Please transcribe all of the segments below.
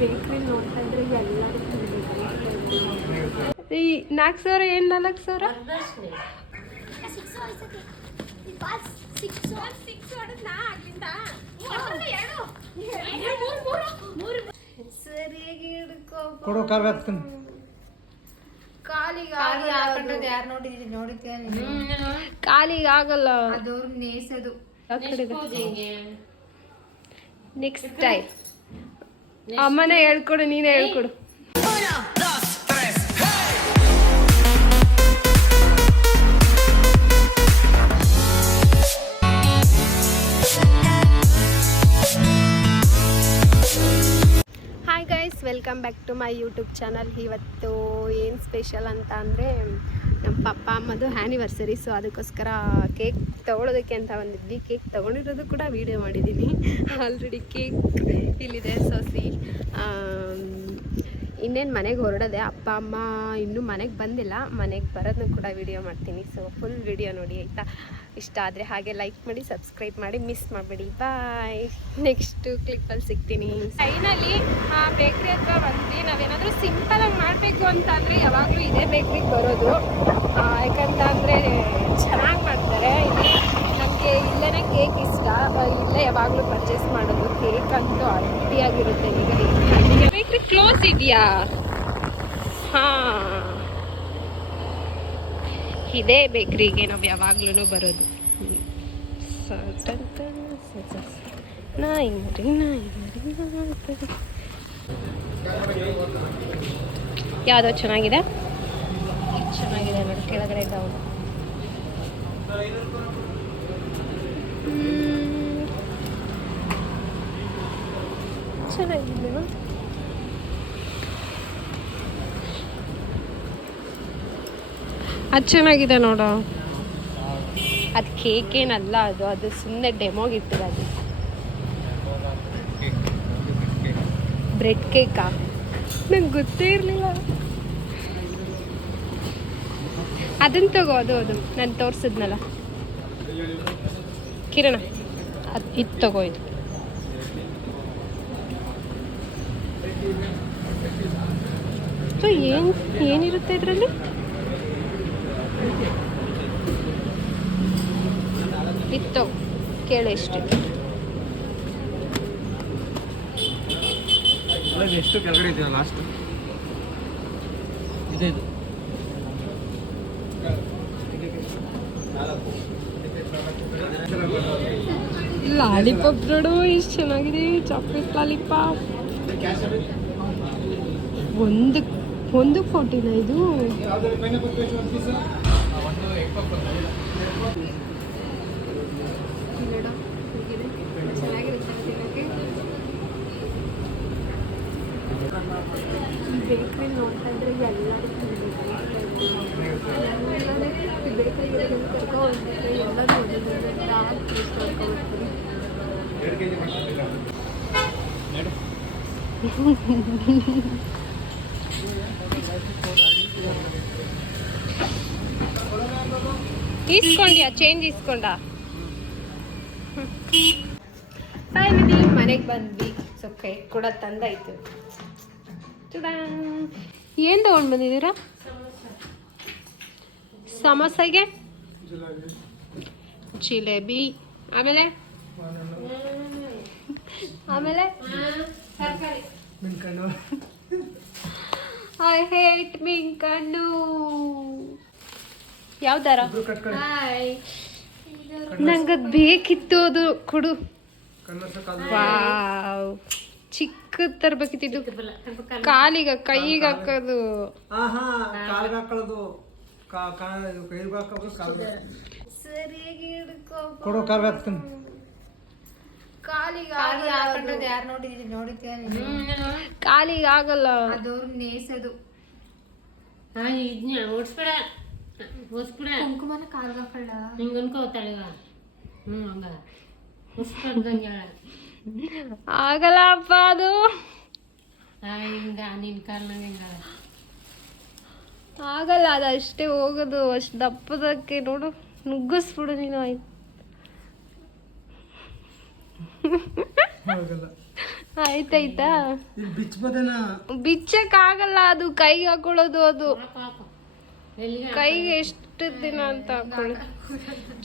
ಬೇಕ್ರಿ ನೋಡ್ತಾ ಇದ್ರೆ ಎಲ್ಲರೂ ಈ 4,000 ಏನು 4,000 ಸರಿಯಾಗಿ ಹಿಡ್ಕೊ ಕೊಡೋ ಕಾಲ್ ಹಾಕ್ತೀನಿ ಕಾಲಿಗೆ ಯಾರು ನೋಡಿದ್ದೆ ಕಾಲಿಗೆ ಆಗಲ್ಲ ಅದು ನೇಸದು ನೆಕ್ಸ್ಟ್ ಟೈಮ್ ಅಮ್ಮನೇ ಹೇಳ್ಕೊಡು ನೀನೇ ಹೇಳ್ಕೊಡು hi guys welcome back to my YouTube channel. ಇವತ್ತು ಏನು ಸ್ಪೆಷಲ್ ಅಂತ ಅಂದರೆ ನಮ್ಮ ಪಪ್ಪ ಅಮ್ಮದು ಆ್ಯನಿವರ್ಸರಿ. ಸೊ ಅದಕ್ಕೋಸ್ಕರ ಕೇಕ್ ತೊಗೊಳೋದಕ್ಕೆ ಅಂತ ಬಂದಿದ್ವಿ. ಕೇಕ್ ತೊಗೊಂಡಿರೋದು ಕೂಡ ವೀಡಿಯೋ ಮಾಡಿದ್ದೀನಿ ಆಲ್ರೆಡಿ. ಕೇಕ್ ಇಲ್ಲಿದೆ. ಸೊ ಇನ್ನೇನು ಮನೆಗೆ ಹೊರಡೋದೆ. ಅಪ್ಪ ಅಮ್ಮ ಇನ್ನೂ ಮನೆಗೆ ಬಂದಿಲ್ಲ. ಮನೆಗೆ ಬರೋದನ್ನು ಕೂಡ ವೀಡಿಯೋ ಮಾಡ್ತೀನಿ. ಸೊ ಫುಲ್ ವೀಡಿಯೋ ನೋಡಿ ಆಯಿತಾ. ಇಷ್ಟ ಆದರೆ ಹಾಗೆ ಲೈಕ್ ಮಾಡಿ, ಸಬ್ಸ್ಕ್ರೈಬ್ ಮಾಡಿ, ಮಿಸ್ ಮಾಡಬೇಡಿ. ಬಾಯ್. ನೆಕ್ಸ್ಟು ಕ್ಲಿಪ್ಪಲ್ಲಿ ಸಿಗ್ತೀನಿ. ಫೈನಲಿ ಬೇಕ್ರಿ ಹತ್ರ ಬಂದ್ವಿ. ನಾವೇನಾದರೂ ಸಿಂಪಲಾಗಿ ಮಾಡಬೇಕು ಅಂತ ಅಂದರೆ ಯಾವಾಗಲೂ ಇದೇ ಬೇಕ್ರಿಗೆ ಬರೋದು. ಯಾಕಂತ ಅಂದರೆ ಚೆನ್ನಾಗಿ ಮಾಡ್ತಾರೆ. ಇಲ್ಲಿ ನಮಗೆ ಇಲ್ಲೇ ಕೇಕ್ ಇಷ್ಟ. ಇಲ್ಲೇ ಯಾವಾಗಲೂ ಪರ್ಚೇಸ್ ಮಾಡೋದು. ಕೇಕ್ ಅಂತೂ ಅಡ್ಡಿಯಾಗಿರುತ್ತೆ. ಈಗ ಬೇಕ್ರಿ ಕ್ಲೋಸ್ ಇದೆಯಾ? ಹಾಂ, ಇದೇ ಬೇಕ್ರಿಗೆ ನಾವು ಯಾವಾಗ್ಲೂ ಬರೋದು. ಯಾವುದೋ ಚೆನ್ನಾಗಿದೆ. ಚೆನ್ನಾಗಿದೆ ನೋಡಿ, ಕೆಳಗಡೆ ಡೌನ್. ಚೆನ್ನಾಗಿದೆ. ಅದು ಚೆನ್ನಾಗಿದೆ ನೋಡು. ಅದು ಕೇಕ್ ಏನಲ್ಲ, ಅದು ಸುಮ್ಮನೆ ಡೆಮೋಗೆ ಇಟ್ಟಿರೋದು. ಬ್ರೆಡ್ ಕೇಕಾ? ನಂಗೆ ಗೊತ್ತೇ ಇರಲಿಲ್ಲ. ಅದನ್ನು ತಗೋ. ಅದು ನಾನು ತೋರಿಸಿದ್ನಲ್ಲ ಕಿರಣ, ಇದು ತಗೋ. ಇದು ಸೊ ಏನಿರುತ್ತೆ ಇದರಲ್ಲಿ? ಇತ್ತು ಕೇಳು ಎಷ್ಟಿದೆ. ಎಷ್ಟು ಕೆಳಗಡೆ ಇದೆಯಾ ಲಾಸ್ಟ್? ಇದು ಲಾಲಿಪಾಪ್ ನೋಡು ಎಷ್ಟು ಚೆನ್ನಾಗಿದೆ. Chocolate lollipop. ಒಂದು 40 ಇದು. ಬೇಕ್ರಿ ನೋಡ್ತಾ ಇದ್ರೆ ಎಲ್ಲರೂ ಬೇಕರಿ ಕರ್ಕೊಂಡ್ಬರ್ತಾರೆ. ಎಲ್ಲರೂ ಇಸ್ಕೊಂಡ್ಯಾ? ಚೇಂಜ್ ಇಸ್ಕೊಂಡ? ಫೈನಲಿ ಮನೆಗೆ ಬಂದ್ವಿ. ಸೊ ಕೇಕ್ ಕೂಡ ತಂದಾಯ್ತು. ಏನು ತಗೊಂಡು ಬಂದಿದ್ದೀರಾ? ಸಮೋಸೆಗೆ ಜಿಲೇಬಿ. ಆಮೇಲೆ ಐ ಹೇಟ್ ಮೀನ್ಕಣ್ಣು. ಯಾವ್ದಾರ? ನಂಗದು ಬೇಕಿತ್ತು. ಅದು ಕೊಡು. ವಾವ್, ಚಿಕ್ಕದ್ ತರ್ಬೇಕಿತ್ತು. ಕಾಲಿಗೆ ಕೈಗೆ ಹಾಕೋದು. ಸರಿಯಾಗಿ ಹಿಡ್ಕೊ. ಕೊಡೋ ಕಾಲ್ ಹಾಕ್ತೀನಿ. ಕಾಲಿಗೆ ಯಾರು ನೋಡಿದ್ದೆ ಕಾಲಿಗೆ ಆಗಲ್ಲ. ಅದು ನೇಸದು. ಕುಂಕುಮನ ಕಾಲ್ಗೆ ಹಾಕೊಳ್ಳ. ಹಿಂಗೆ ಅನ್ಕೋತಾಳೆ. ಹಂಗ ಆಗಲ್ಲ ಅಪ್ಪ. ಅದು ಹಿಂಗ ನಿನ್ ಕಾಲ್ನಾಗ ಹಿಂಗ ಆಗಲ್ಲ. ಅದು ಅಷ್ಟೇ ಹೋಗೋದು. ಅಷ್ಟು ದಪ್ಪದಕ್ಕೆ ನೋಡು. ನುಗ್ಗಿಸ್ಬಿಡು ನೀನು. ಆಯ್ತು, ಆಯ್ತಾಯ್ತಾ ಇಲ್ಲಿ ಬಿಚ್ಚಬೋದೇನ ಬಿಚ್ಚಕ್ಕಾಗಲ್ಲ, ಅದು ಕೈಗೆ ಹಾಕೊಳ್ಳೋದು. ಅದು ಪಾಪ ಎಲ್ಲಿಗೆ ಕೈಗೆ ಎಷ್ಟು ದಿನ ಅಂತ ಹಾಕೊಳ್ಳಿ.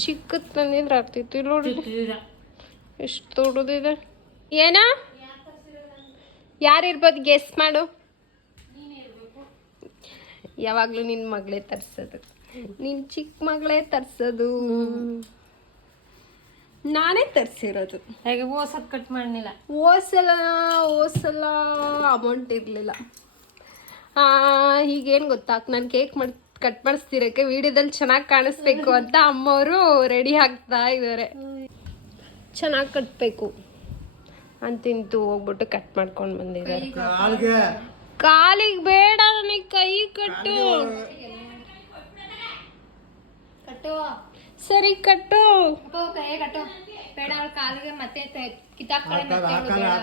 ಚಿಕ್ಕದ್ ತಂದಿದ್ರೆ ಆಗ್ತಿತ್ತು. ಇಲ್ಲಿ ನೋಡಿ ಹಾಕ್ತೀರಾ? ಎಷ್ಟು ದೊಡ್ಡದಿದೆ. ಏನ ಯಾರಿರ್ಬೋದು ಗೆಸ್ ಮಾಡು. ಯಾವಾಗ್ಲೂ ನಿನ್ ಮಗಳೇ ತರ್ಸೋದು, ನಿನ್ ಚಿಕ್ಕ ಮಗಳೇ ತರ್ಸೋದು, ನಾನೇ ತರ್ಸಿರೋದು. ಹೇಗೆ ಓಸದ್ ಕಟ್ ಮಾಡಲಿಲ್ಲ. ಓಸಲ ಅಮೌಂಟ್ ಇರಲಿಲ್ಲ. ಈಗೇನು ಗೊತ್ತಾ, ನಾನು ಕೇಕ್ ಕಟ್ ಮಾಡಿಸ್ತಿರೋಕ್ಕೆ ವಿಡಿಯೋದಲ್ಲಿ ಚೆನ್ನಾಗಿ ಕಾಣಿಸ್ಬೇಕು ಅಂತ ಅಮ್ಮವರು ರೆಡಿ ಆಗ್ತಾ ಇದ್ದಾರೆ. ಚೆನ್ನಾಗಿ ಕಟ್ಟಬೇಕು ಅಂತಿಂತು ಹೋಗ್ಬಿಟ್ಟು ಕಟ್ ಮಾಡ್ಕೊಂಡು ಬಂದಿದ್ದಾರೆ. ಕಾಲ್ಗೆ ಕಾಲಿಗೆ ಬೇಡ, ನನಗೆ ಕೈ ಕಟ್ಟು. ಕಟ್ಟು ಸರಿ ಕಟ್ಟು. ಕೈ ಕಟ್ಟು ಬೇಡ, ಅವ್ಳ ಕಾಲಿಗೆ ಮತ್ತೆ ಕಿತ್ತಾಕ್ತಾಳೆ.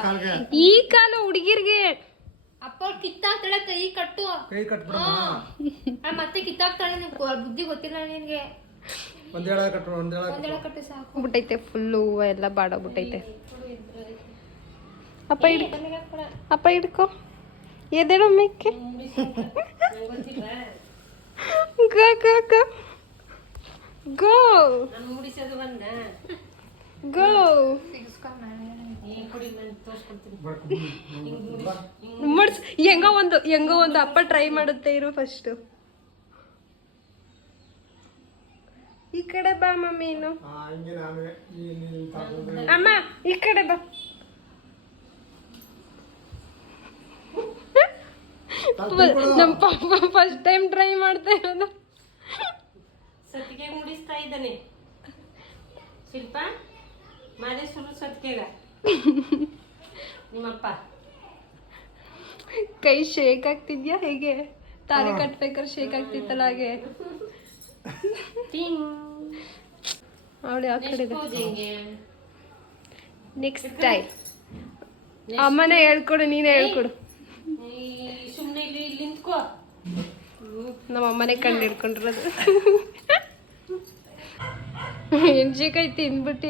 ಕಾಲ್ಗೆ ಈ ಕಾಲು ಹುಡುಗಿರ್ಗೆ. ಅಪ್ಪ ಅವ್ಳು ಕಿತ್ತಾಕ್ತಾಳೆ, ಕೈ ಕಟ್ಟು. ಕೈ ಕಟ್ಬಿಡ. ಮತ್ತೆ ಕಿತ್ತಾಕ್ತಾಳೆ. ಬುದ್ಧಿ ಗೊತ್ತಿಲ್ಲ ನಿನ್ಗೆ. ಒಂದೇಳ ಕಟ್ಟು, ಒಂದೇಳ ಒಂದೆಳ ಕಟ್ಟು ಸಾಕು. ಬಿಟ್ಟೈತೆ ಫುಲ್ಲು ಎಲ್ಲ ಬಾಡೋಗ್ಬಿಟ್ಟೈತೆ. ಅಪ್ಪ ಹಿಡ್ಕೊ, ಎದೇಳು ಮೇಕೆ. ಗೋ ಗೋ ಗೋ ಗೋ ನಾನು ಮುಡಿಸೋದು ಬಂದ ಗೋ. ಹೆಂಗೋ ಒಂದು ಅಪ್ಪ ಟ್ರೈ ಮಾಡುತ್ತೆ. ಇರು ಫಸ್ಟ್ ಈ ಕಡೆ ಬಾ ಮಮ್ಮಿ. ಇನ್ನು ಹಂಗೆ ನಾನು ಅಮ್ಮ ಈ ಕಡೆ ಬಾ. ನಮ್ಮ ಪಾಪ ಫಸ್ಟ್ ಟೈಮ್ ಟ್ರೈ ಮಾಡ್ತಾ ಇರೋದು. ಸತ್ತಿಗೆ ಮುಡಿಸ್ತಾ ಇದ್ದಾನೆ ಶಿಲ್ಪ. ಮಾದೇ ಸುರು ಸತ್ತಿಗೆಗ ನಿಮ್ಮಪ್ಪ ಕೈ ಶೇಕ್ ಆಗ್ತಿದ್ಯಾ? ಹೇಗೆ ತಾಳಿ ಕಟ್ಬೇಕಾದ್ರೆ ಶೇಕ್ ಆಗ್ತಿತ್ತಲ್ಲ ಹಾಗೆ. ಅವಳು ಯಾವ ಕಡೆ ಇದೆ? ನೆಕ್ಸ್ಟ್ ಟೈಮ್ ಅಮ್ಮನೇ ಹೇಳ್ಕೊಡು, ನೀನೇ ಹೇಳ್ಕೊಡು. ಸುಮ್ಮನೆ ಇಲ್ಲಿ ನಿಂತ್ಕೋ. ನಮ್ಮ ಅಮ್ಮನೇ ಕಂಡು ಹಿಡ್ಕೊಂಡಿರೋದು. ಮೆಣಸಿನ್ಕಾಯಿ ತಿಂದ್ಬಿಟ್ಟು.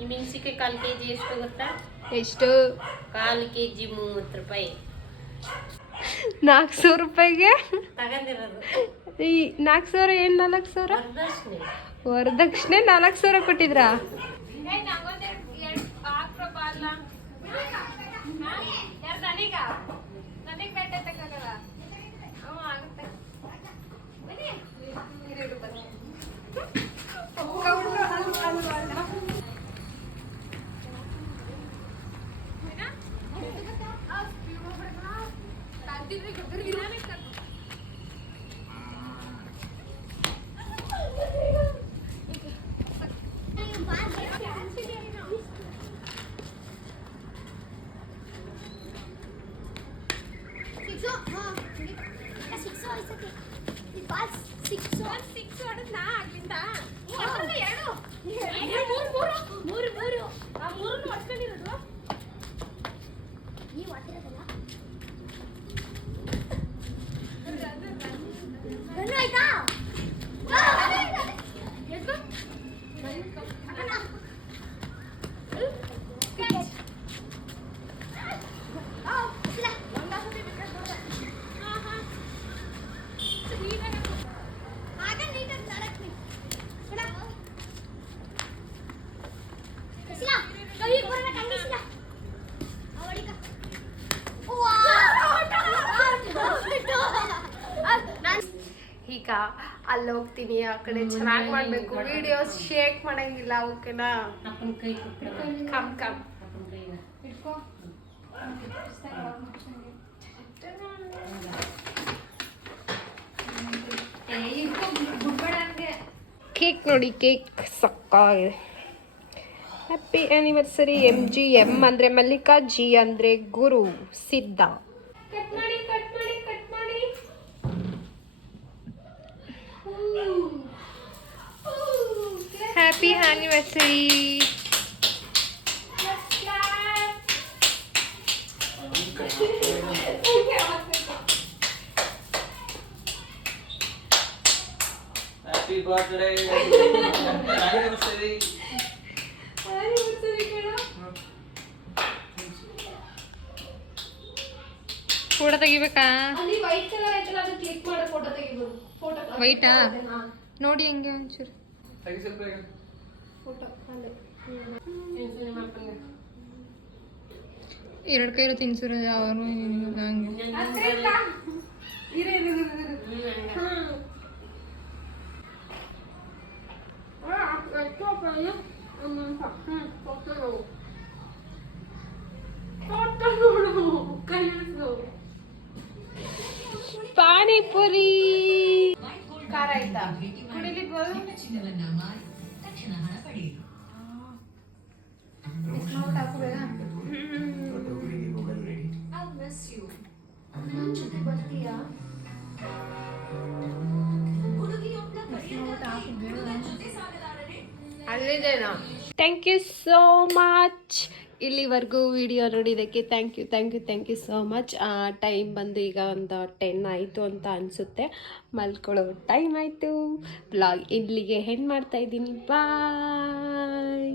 ಈ ಮೆಣಸಿನ್ಕಾಯಿ 1/4 kg ಎಷ್ಟು ಗೊತ್ತಾ? ಎಷ್ಟು? 1/4 kg 30 ರೂಪಾಯಿ. 400 ರೂಪಾಯಿಗೆ ತಗೊಂಡಿರೋದು. ಈ 4,000 ಏನು 4,000? ವರದಕ್ಷಿಣೆ. ವರದಕ್ಷಿಣೆ 4,000 ಕೊಟ್ಟಿದ್ರಾ? ಈಗ ಅಲ್ಲಿ ಹೋಗ್ತೀನಿ, ಆ ಕಡೆ ಚೆನ್ನಾಗಿ ಮಾಡ್ಬೇಕು. ವಿಡಿಯೋಸ್ ಶೇಕ್ ಮಾಡಂಗಿಲ್ಲ, ಓಕೆನಾ? ಅಪ್ಪನ ಕೈ ಕೊಟ್ಟರೆ ಕಮ್ ಕಮ್ ಅಪ್ಪನ ಕೈನ ಇಟ್ಕೋ. ಕೇಕ್ ನೋಡಿ, ಕೇಕ್ ಸಕ್ಕಾಗಿದೆ. Happy anniversary MG. M ಅಂದರೆ ಮಲ್ಲಿಕಾ, G ಅಂದರೆ ಗುರು ಸಿದ್ಧ. ಕಟ್ ಮಾಡಿ ಕಟ್ ಮಾಡಿ ಕಟ್ ಮಾಡಿ. Happy anniversary. Happy birthday. Anniversary. Anniversary, photo ತೆಗಿಬೇಕಾ? ಅಲ್ಲಿ ವೈಟ್ ಕಲರ್ ಐತಲ್ಲ ಅದು ಕ್ಲಿಕ್ ಮಾಡಿ ಫೋಟೋ ತೆಗಿಬೋದು. ಫೋಟೋ ವೈಟಾ? ನೋಡಿ ಹೆಂಗೆ ಒಂಚೂರು ತೆಗಿ ಸ್ವಲ್ಪ ಈಗ. ಫೋಟೋ ಅಲ್ಲೇ. ಎರಡು ಕೈರು ತಿನ್ಸಿರೋ ಅವರು ಹಂಗೆ. ಪಾನಿಪುರಿ ಖಾರ ಆಯ್ತಾ? ಕುಡಿಲಿಕ್ಕೆ ಬರೋದು? ಅಲ್ಲಿದೇನಾ? Thank you so much. ಇಲ್ಲಿವರೆಗೂ ವಿಡಿಯೋ ನೋಡಿದ್ದಕ್ಕೆ thank you so much. Time ಬಂದು ಈಗ ಒಂದು 10 ಆಯಿತು ಅಂತ ಅನಿಸುತ್ತೆ. ಮಲ್ಕೊಳ್ಳೋ ಟೈಮ್ ಆಯಿತು. ಬ್ಲಾಗ್ ಇಲ್ಲಿಗೆ ಹೆಣ್ಣು ಮಾಡ್ತಾಯಿದ್ದೀನಿ. ಬಾಯ್.